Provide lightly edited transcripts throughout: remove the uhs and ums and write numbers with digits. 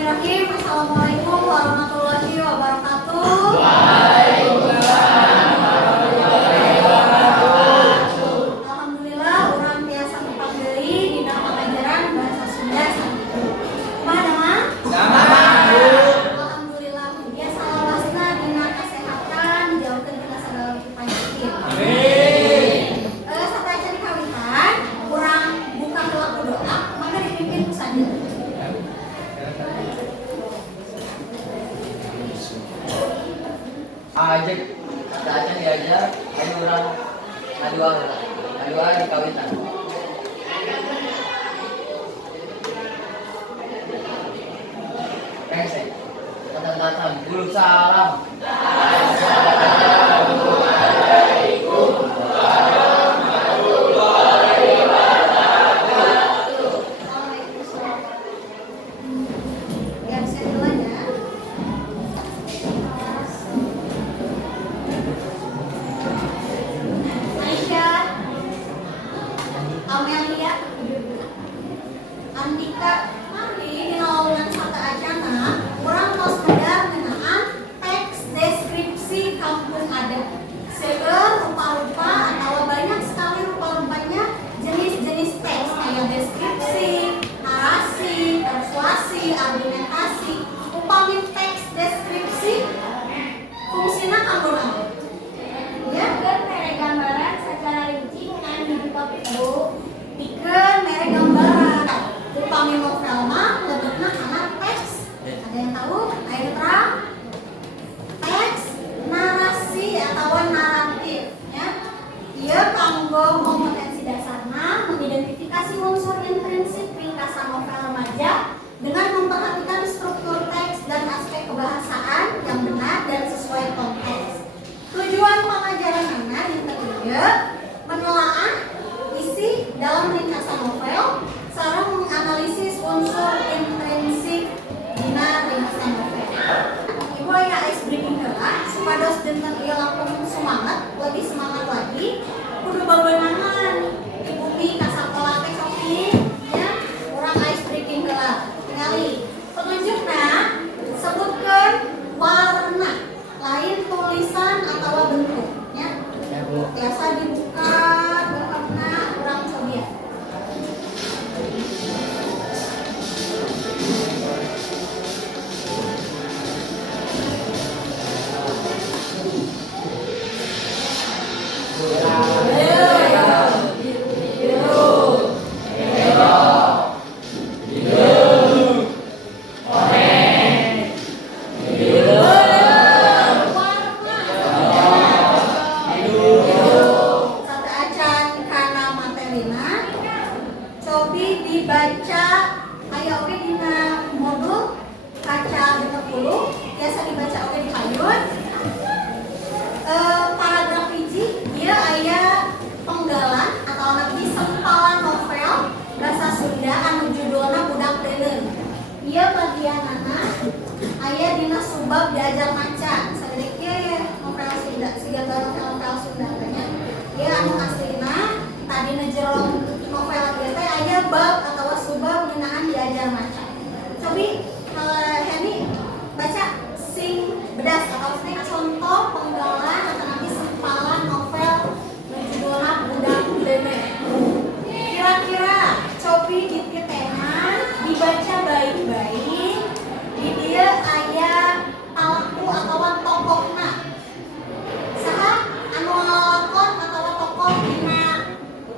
Bismillahirrahmanirrahim. Assalamualaikum warahmatullahi wabarakatuh. Alhamdulillah urang tiasa kepanggeuhi dina pangajaran bahasa Sunda sakitu. Kumaha Alhamdulillah biasa lawasna dina kasehatan jauhkeun tina sagala penyakit. Amin. Sapaca dikawihan urang buka laku doa maka dipimpin ku sajeuna. Ajak, aja diajar, ayo orang ngadua dikawitan. Rese, datang bulu salam. Assalamualaikum warahmatullahi wabarakatuh. Ya, bisa duluan ya. Aisyah, Amelia, Andika, mari dina lowongan sata acana urang tos sadar ngeunaan teks deskripsi kampung adat. Seueur rupa-rupa atau banyak sekali rupa-rupanya jenis-jenis teks kayak deskripsi, narasi, persuasi, argumentasi. Upami teks deskripsi fungsina kanggo naon? Ya, Pikeun mere gambaran secara rinci ngeunaan hidup topik Bu. pikeun mere gambaran. Upami novel mah lebetna kana teks. Ada yang tahu? Ayo terang. Teks narasi atau naratif ya. Ieu kanggo kompetensi dasarna mengidentifikasi unsur intrinsik ringkasan novel remaja dengan memperhatikan struktur teks dan aspek kebahasaan yang benar dan sesuai konteks. Tujuan pengajaran anak yang ketiga menelaah isi dalam ringkasan novel sareng menganalisis unsur intrinsik dina ringkasan novel. Ibu aya ice breaking heula supados dinten ieu langkung semangat, lebih semangat lagi kudu bebeunangan Ibu Mi ka sakola teh Sofi ya. Urang ice breaking heula. Tingali penunjukna sebutkeun warna lain tulisan atau bentuknya. Biasa dibuka berwarna urang cobian. Satu acan kana materina cobi dibaca aya oge dina modul kaca 30 biasa dibaca oge di hayun. Paragraf hiji ieu aya penggalan atau nanti sempalan novel bahasa Sunda anu judulna Budak Deuleun. Ieu bagianana aya dina subbab diajar maca. Sadeuk ieu novel Sunda, siga novel Sunda teh nya. Ieu anu aslina tadina jero novel ieu teh aya bab atau subbab ngeunaan diajar maca. Cobi Heni baca sing bedas atau contoh penggalan atau nanti sempalan novel judulna Budak Deuleun. Kira-kira cobi dititenan dibaca baik-baik. Di dieu aya palaku atau tokohna. Saha anu ngalakon atau tokoh dina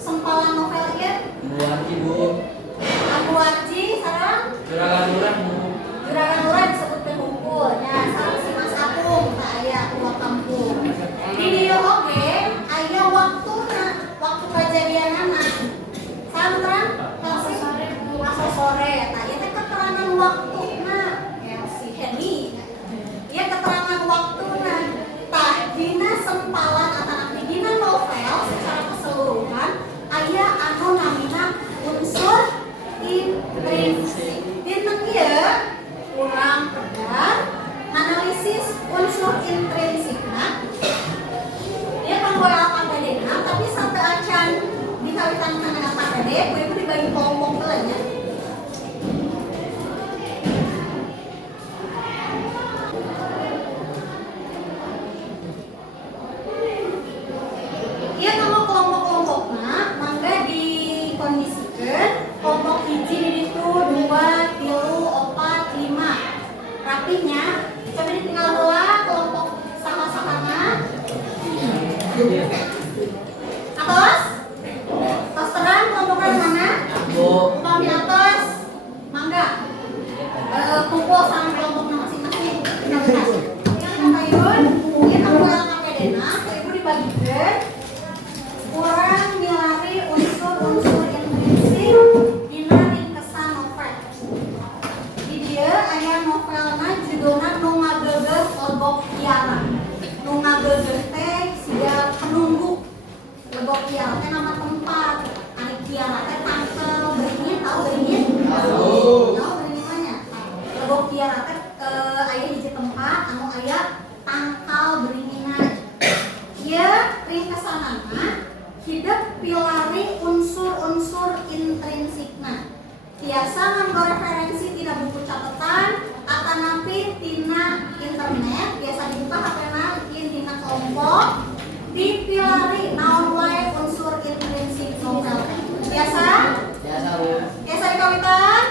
sempalan novel ieu? Ibu, Abu Arji sareng juragan urang Bu. Juragan urang disebutkeun hungkul nya sareng si Mas Apung tah aya tua kampung. Di dieu oge aya waktuna, waktu kejadianana. Santran Selasa sore tah ieu teh keterangan waktuna ya si Heni. Ieu keterangan waktuna. Tah dina sempalan atau dina novel secara keseluruhan aya anu namina unsur intrinsik. Dinten rapihnya. Coba ditinggal heula kelompok sama-samana. Atos? Tos terang kelompoknya di mana? Bu. Kelompok di atas. Mangga. Kumpul sama kelompoknya masing-masing. Prioritas. Kita payun, kita mulai KPD-na, ibu dibagikan. Kurang milari unsur-unsur intrinsik dina ringkesan novel. Di dia aya novelna judulna Nu Ngageugeuh Legok Kiara. Nu ngageugeuh teh siga penunggu. Legok Kiara teh nama tempat. Ari Kiara teh tangkel beringin, tahu beringin? Tahu beringin mah nya. Legok Kiara teh aya hiji tempat anu aya tangkal beringinan. Ieu ringkesanana hidup pilari unsur-unsur intrinsikna. Tiasa nganggo referensi tina buku catatan atanapi tina internet, biasa dibuka HP-na tina kelompok, dipilari naon wae unsur intrinsik novel. Biasa? Biasa, Bu. Biasa dikawitan?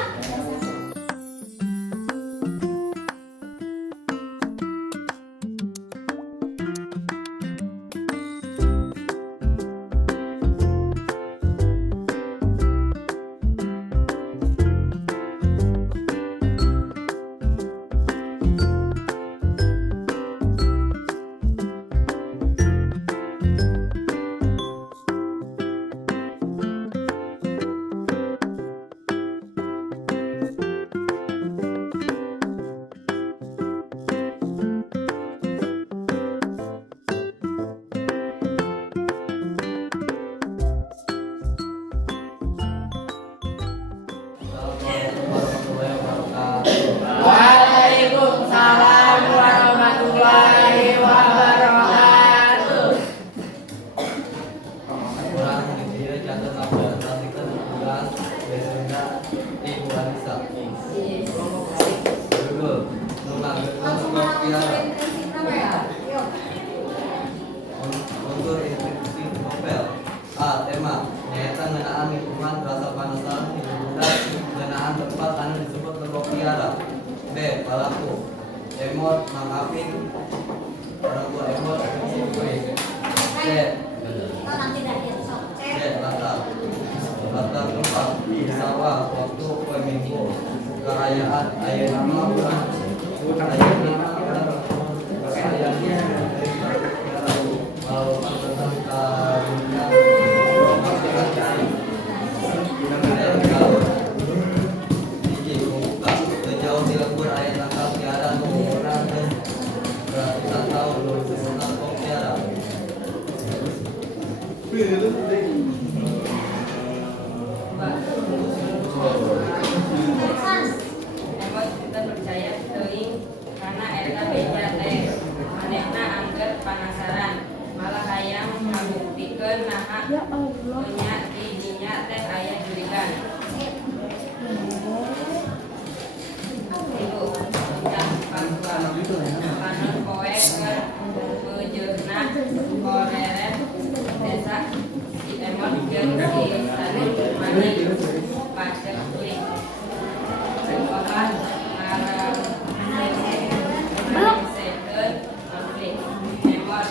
Waalaikumsalam warahmatullahi wabarakatuh. Kurang dia catat presentasikan tugas besoknya Ibu Anissa. Dulu, Langsung mana unsur intrinsikna bae ya? Yuk. unsur intrinsik novel. A. Tema nyaeta ngeunaan lingkungan rasa penasaran hiburan ngeunaan tempat anu disebut Legok Kiara. B. Pelaku emot mangapin orang tua emot C. Oh, nanti dah ya, sok. C. Latar tempat sawah waktu poe minggu kerayaan aya nama bulan aya nama ayahnya kalau tentang dunia jauh di lembur ayat tangkal Kiara mengukuran dan beratusan tahun tentang Kiara. Emot kita percaya teuing karena eta beja teh manehna angger panasaran malah hayang ngabuktikeun naha nya di dinya teh aya jurigan. Ibu ucap paswa panon poe keur bejeuna koreret desa si emot jeung si Sanin mani pacek kulit. Bahkan marang menyelesaikan konflik emot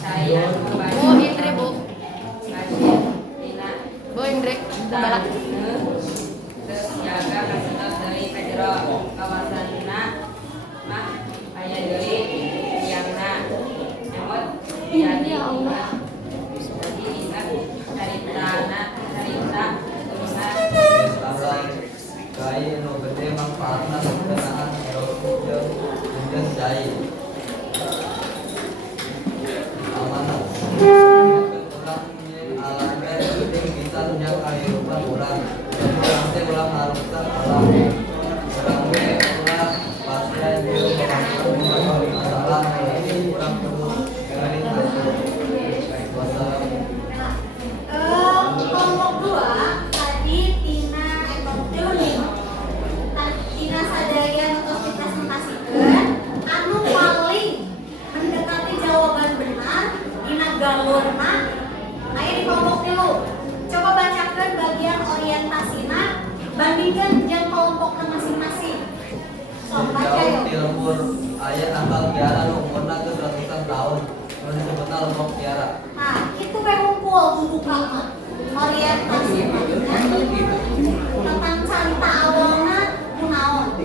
saya membantu Indri, Bu. Bashir Tina Bu Indri, Tala terus jaga kasih dari Pedro kawasanna mah aya deui tiangna emot jadi ingat cerita turunan Kai no gede manfaatna penggunaan erosion dan jai amanat orang yang alamnya penting bisa yang kehidupan orang orang teh ulang harusan alam orang teh ulang pasien yang masalah ini kurang perlu dari hasil wassalam. Kelompok 2 tadi Tina Ekotuning Tina sadaya untuk dipresentasikan anu lembur aya tanggal kiara nu umurna geus ratusan tahun. Nu disebutna lembok kiara. Nah, itu we hunkul buka mah. Orientasi tentang cerita awalnya kunaon.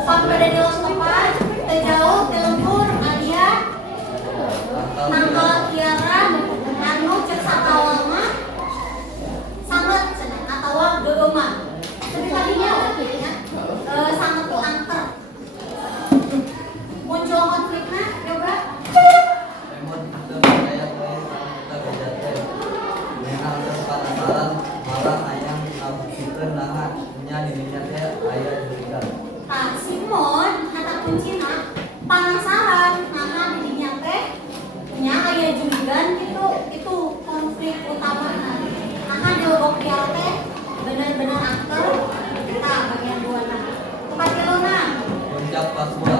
Upam pada dilengkepan, terjauh dilembur aya tanggal kiara anu cek sakawal mah sangat cenah atawa geumah. Tapi tadinya ya, sangat tuh angker. Muncul konfliknya coba. Emon teu percaya teh kita bejate. Neena teu penasaran malah hayang ngabuktikeun naha nya dirinya teh aya jurigan. Nah, Simon kata kuncina penasaran naha dirinya teh nya aya jurigan gitu. Itu konflik utamana. Naha di lobok kiara teh bener-bener angker. Kita bagian dua nah. Tempat tiluna. Puncak Pasua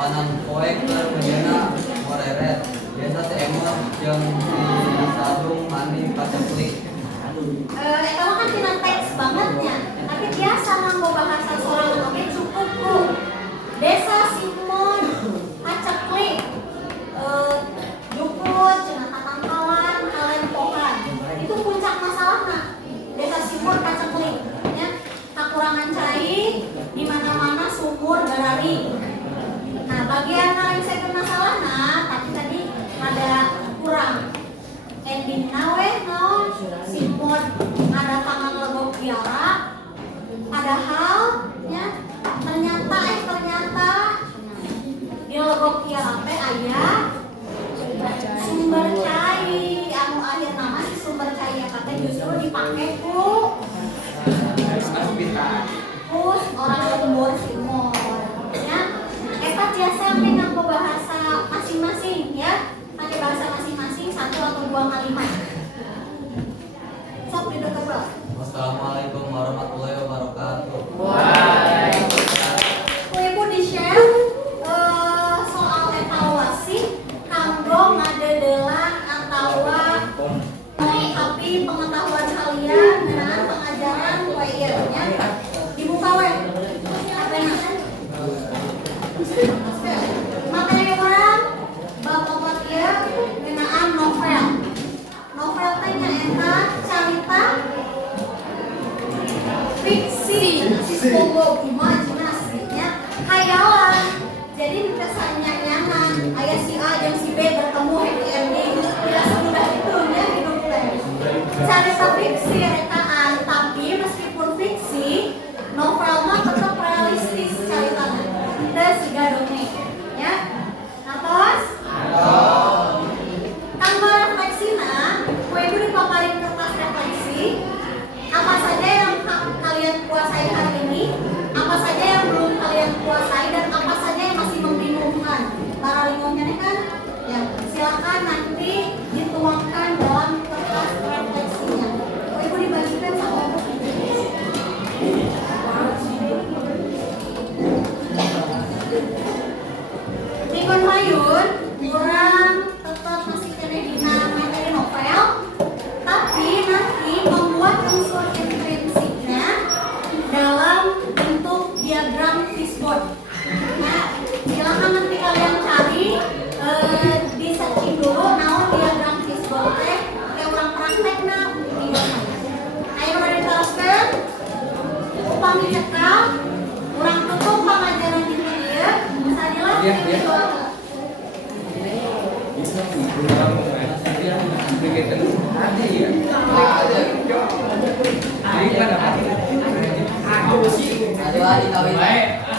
panan poek keur menyeuna moreret. Biasa teh emon jeung si Sadung mani paceklik. Eta mah kan tina teks bangetnya. Tapi biasa nganggo bahasa sorangan oge cukup ku. Desa Simon paceklik. Jukut cenah tatangkalan kalempohan. Itu puncak masalahna. Desa Simon paceklik nya kakurangan cai di mana-mana sumur garari. Nah, bagian paling saya masalahna tapi tadi ada kurang endingna we naon Simon ada tangan legok kiara padahal nya ternyata di legok kiara teh aya sumber cai anu akhir nama si sumber cai eta teh justru dipake ku orang lembur Simon ya. Eta biasa sampai nganggo bahasa masing-masing ya. Pakai bahasa masing-masing 1 atau 2 kalimat. Sok dideuk bro. Wassalamualaikum warahmatullahi wabarakatuh. Ibu di-share soal evaluasi kanggo ngadedelan atawa tapi pengetahuan kalian dengan pengajaran WIR-nya dibuka we. Apena? Materi orang bapak ieu ngeunaan novel. Novel teh nyaeta carita fiksi, psikolog, imajinasinya khayalan. Jadi kesanyanyanan aya si A jeung si B bertemu happy ending. Tidak semudah itu ya hidup teh. Carita fiksi rekaan, tapi meskipun fiksi, novel mah tetap realistis caritana. Teu siga dongeng ya. Atos? Kanggo refleksina, kue itu dipaparin kertas refleksi. Apa saja yang kalian kuasai hari ini, apa saja yang belum kalian kuasai, dan apa saja yang masih membingungkan. Para lingungnya nih kan, ya silakan nanti dituangkan dalam kertas refleksinya. Kue itu dibagikan sama buku. Nikon Mayun, kurang tetap masih kena dina materi novel, tapi nanti membuat unsur intrinsiknya dalam bentuk diagram fishbone. Nah, silakan nanti kalian cari di searching dulu naon diagram fishbone teh, kayak orang praktekna Nikon Mayun. Ayo mari diteruskan. Upami cekal, kurang tutup pengajaran di dia, sadilah visual. Aduh, ditawin.